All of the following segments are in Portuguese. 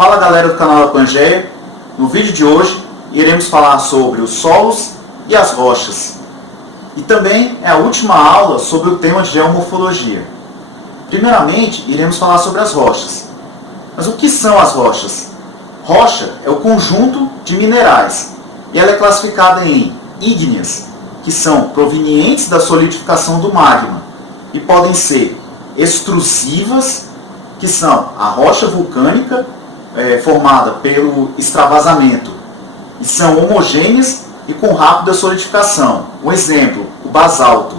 Fala galera do canal da Pangeia. No vídeo de hoje iremos falar sobre os solos e as rochas. E também é a última aula sobre o tema de geomorfologia. Primeiramente iremos falar sobre as rochas. Mas o que são as rochas? Rocha é o conjunto de minerais e ela é classificada em ígneas, que são provenientes da solidificação do magma e podem ser extrusivas, que são a rocha vulcânica formada pelo extravasamento, e são homogêneas e com rápida solidificação. Um exemplo, o basalto.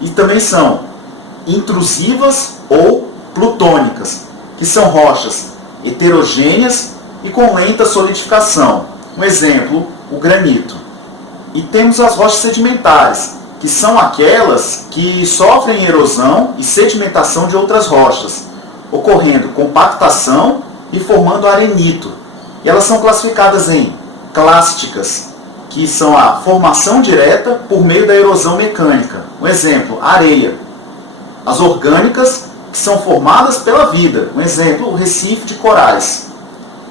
E também são intrusivas ou plutônicas, que são rochas heterogêneas e com lenta solidificação. Um exemplo, o granito. E temos as rochas sedimentares, que são aquelas que sofrem erosão e sedimentação de outras rochas, ocorrendo compactação e formando arenito. E elas são classificadas em clásticas, que são a formação direta por meio da erosão mecânica. Um exemplo, areia. As orgânicas, que são formadas pela vida. Um exemplo, o recife de corais.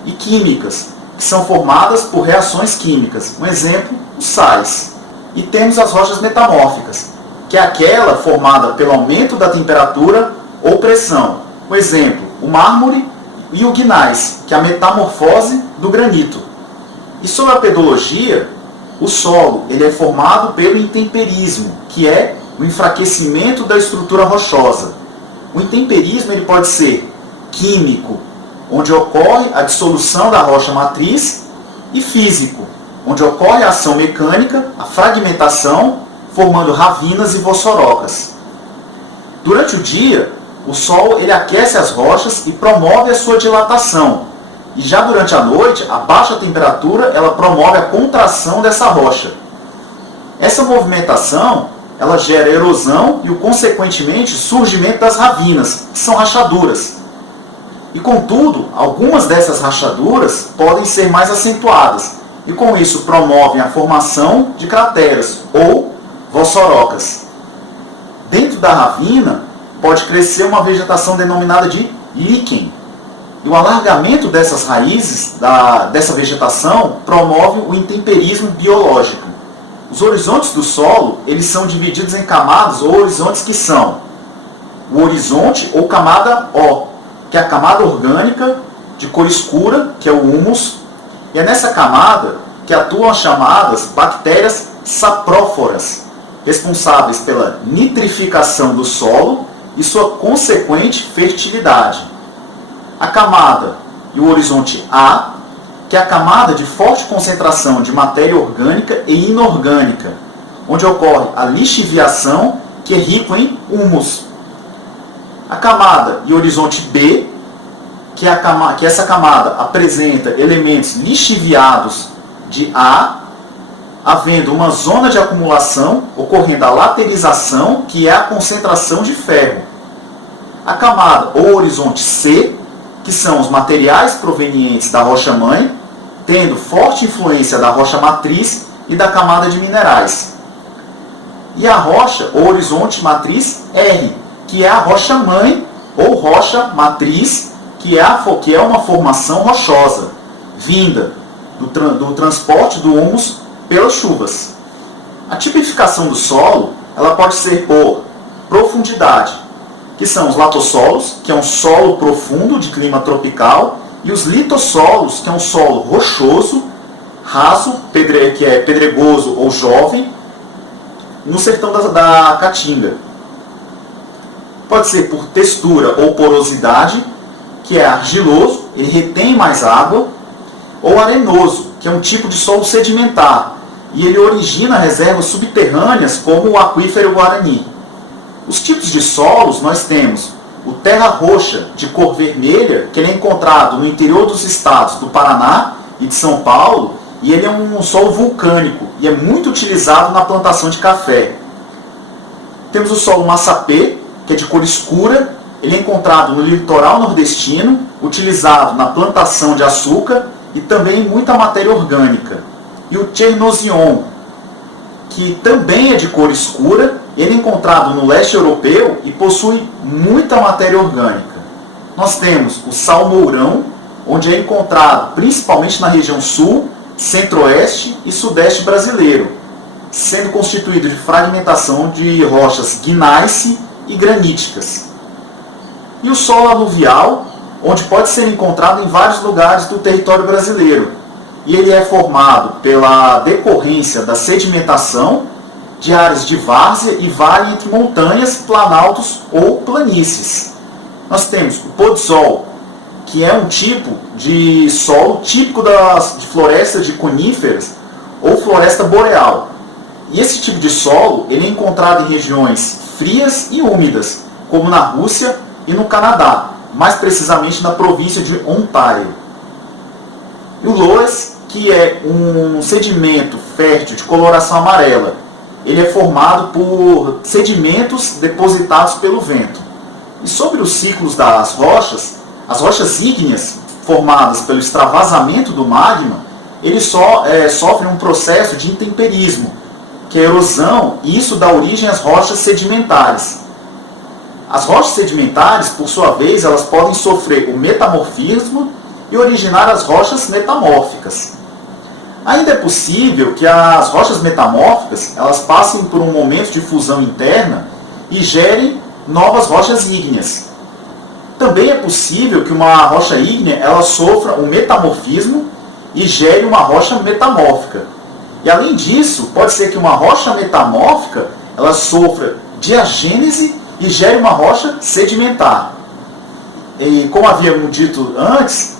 E químicas, que são formadas por reações químicas. Um exemplo, os sais. E temos as rochas metamórficas, que é aquela formada pelo aumento da temperatura ou pressão. Um exemplo, o mármore e o gneiss, que é a metamorfose do granito. E sobre a pedologia, o solo ele é formado pelo intemperismo, que é o enfraquecimento da estrutura rochosa. O intemperismo ele pode ser químico, onde ocorre a dissolução da rocha matriz, e físico, onde ocorre a ação mecânica, a fragmentação, formando ravinas e vossorocas. Durante o dia, o Sol ele aquece as rochas e promove a sua dilatação. E já durante a noite, a baixa temperatura ela promove a contração dessa rocha. Essa movimentação ela gera erosão e, consequentemente, surgimento das ravinas, que são rachaduras. E, contudo, algumas dessas rachaduras podem ser mais acentuadas, e com isso promovem a formação de crateras ou vossorocas. Dentro da ravina, pode crescer uma vegetação denominada de líquen. E o alargamento dessas raízes, dessa vegetação, promove o intemperismo biológico. Os horizontes do solo, eles são divididos em camadas ou horizontes que são o horizonte ou camada O, que é a camada orgânica de cor escura, que é o humus, e é nessa camada que atuam as chamadas bactérias sapróforas, responsáveis pela nitrificação do solo e sua consequente fertilidade. A camada e o horizonte A, que é a camada de forte concentração de matéria orgânica e inorgânica, onde ocorre a lixiviação, que é rico em humus. A camada e o horizonte B, que essa camada apresenta elementos lixiviados de A, havendo uma zona de acumulação, ocorrendo a laterização, que é a concentração de ferro. A camada ou horizonte C, que são os materiais provenientes da rocha-mãe, tendo forte influência da rocha-matriz e da camada de minerais. E a rocha ou horizonte matriz R, que é a rocha-mãe ou rocha-matriz, que é uma formação rochosa, vinda do transporte do humus pelas chuvas. A tipificação do solo ela pode ser por profundidade, que são os latossolos, que é um solo profundo de clima tropical, e os litossolos, que é um solo rochoso, raso, que é pedregoso ou jovem, no sertão da Caatinga. Pode ser por textura ou porosidade, que é argiloso, ele retém mais água, ou arenoso, que é um tipo de solo sedimentar, e ele origina reservas subterrâneas como o aquífero Guarani. Os tipos de solos nós temos o terra roxa de cor vermelha, que ele é encontrado no interior dos estados do Paraná e de São Paulo, e ele é um solo vulcânico e é muito utilizado na plantação de café. Temos o solo massapê, que é de cor escura, ele é encontrado no litoral nordestino, utilizado na plantação de açúcar e também em muita matéria orgânica. E o Chernozyon, que também é de cor escura, ele é encontrado no leste europeu e possui muita matéria orgânica. Nós temos o salmourão, onde é encontrado principalmente na região sul, centro-oeste e sudeste brasileiro, sendo constituído de fragmentação de rochas gneiss e graníticas. E o solo aluvial, onde pode ser encontrado em vários lugares do território brasileiro, e ele é formado pela decorrência da sedimentação de áreas de várzea e vale entre montanhas, planaltos ou planícies. Nós temos o pôr do sol, que é um tipo de solo típico de floresta de coníferas ou floresta boreal. E esse tipo de solo ele é encontrado em regiões frias e úmidas, como na Rússia e no Canadá, mais precisamente na província de Ontário. E o loess, que é um sedimento fértil de coloração amarela, ele é formado por sedimentos depositados pelo vento. E sobre os ciclos das rochas, as rochas ígneas, formadas pelo extravasamento do magma, eles sofrem um processo de intemperismo, que é erosão, e isso dá origem às rochas sedimentares. As rochas sedimentares, por sua vez, elas podem sofrer o metamorfismo e originar as rochas metamórficas. Ainda é possível que as rochas metamórficas elas passem por um momento de fusão interna e gerem novas rochas ígneas. Também é possível que uma rocha ígnea ela sofra um metamorfismo e gere uma rocha metamórfica. E além disso, pode ser que uma rocha metamórfica ela sofra diagênese e gere uma rocha sedimentar. E como havíamos dito antes,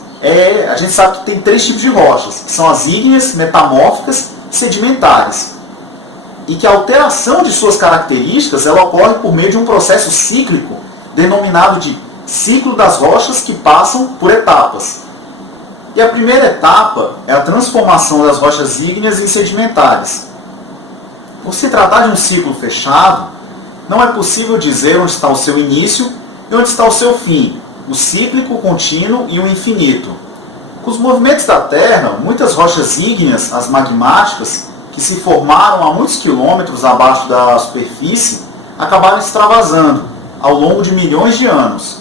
a gente sabe que tem 3 tipos de rochas, que são as ígneas, metamórficas e sedimentares. E que a alteração de suas características ela ocorre por meio de um processo cíclico, denominado de ciclo das rochas que passam por etapas. E a primeira etapa é a transformação das rochas ígneas em sedimentares. Por se tratar de um ciclo fechado, não é possível dizer onde está o seu início e onde está o seu fim, o cíclico, o contínuo e o infinito. Com os movimentos da Terra, muitas rochas ígneas, as magmáticas, que se formaram a muitos quilômetros abaixo da superfície, acabaram extravasando ao longo de milhões de anos.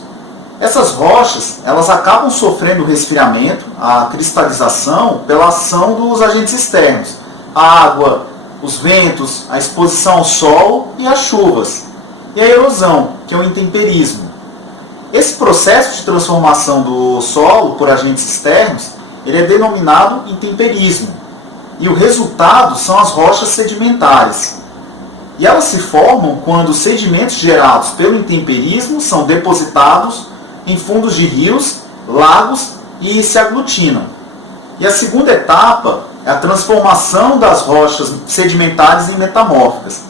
Essas rochas elas acabam sofrendo o resfriamento, a cristalização, pela ação dos agentes externos, a água, os ventos, a exposição ao sol e as chuvas, e a erosão, que é o intemperismo. Esse processo de transformação do solo por agentes externos, ele é denominado intemperismo. E o resultado são as rochas sedimentares. E elas se formam quando os sedimentos gerados pelo intemperismo são depositados em fundos de rios, lagos e se aglutinam. E a segunda etapa é a transformação das rochas sedimentares em metamórficas,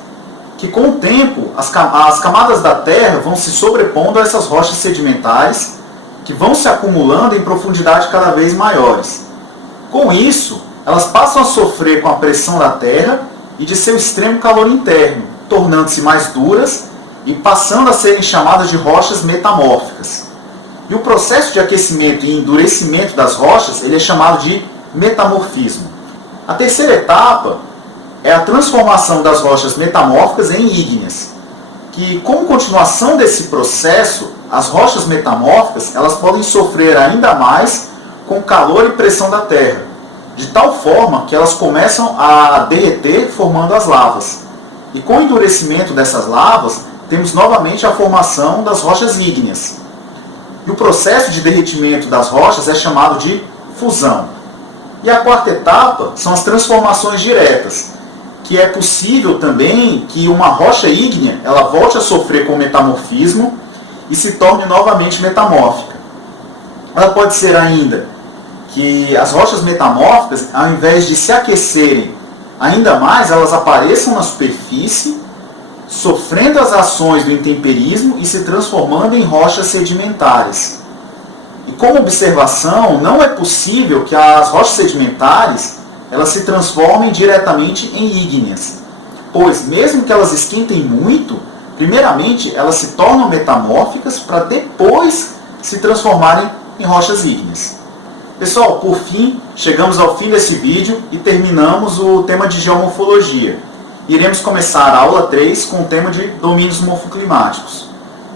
que com o tempo as camadas da Terra vão se sobrepondo a essas rochas sedimentares, que vão se acumulando em profundidade cada vez maiores. Com isso, elas passam a sofrer com a pressão da Terra e de seu extremo calor interno, tornando-se mais duras e passando a serem chamadas de rochas metamórficas. E o processo de aquecimento e endurecimento das rochas ele é chamado de metamorfismo. A terceira etapa é a transformação das rochas metamórficas em ígneas, que como continuação desse processo, as rochas metamórficas elas podem sofrer ainda mais com o calor e pressão da Terra, de tal forma que elas começam a derreter formando as lavas. E com o endurecimento dessas lavas, temos novamente a formação das rochas ígneas. E o processo de derretimento das rochas é chamado de fusão. E a quarta etapa são as transformações diretas, que é possível também que uma rocha ígnea ela volte a sofrer com metamorfismo e se torne novamente metamórfica. Ela pode ser ainda que as rochas metamórficas, ao invés de se aquecerem ainda mais, elas apareçam na superfície, sofrendo as ações do intemperismo e se transformando em rochas sedimentares. E como observação, não é possível que as rochas sedimentares elas se transformem diretamente em ígneas, pois mesmo que elas esquentem muito, primeiramente elas se tornam metamórficas para depois se transformarem em rochas ígneas. Pessoal, por fim, chegamos ao fim desse vídeo e terminamos o tema de geomorfologia. Iremos começar a aula 3 com o tema de domínios morfoclimáticos.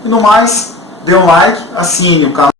E no mais, dê um like, assine o canal.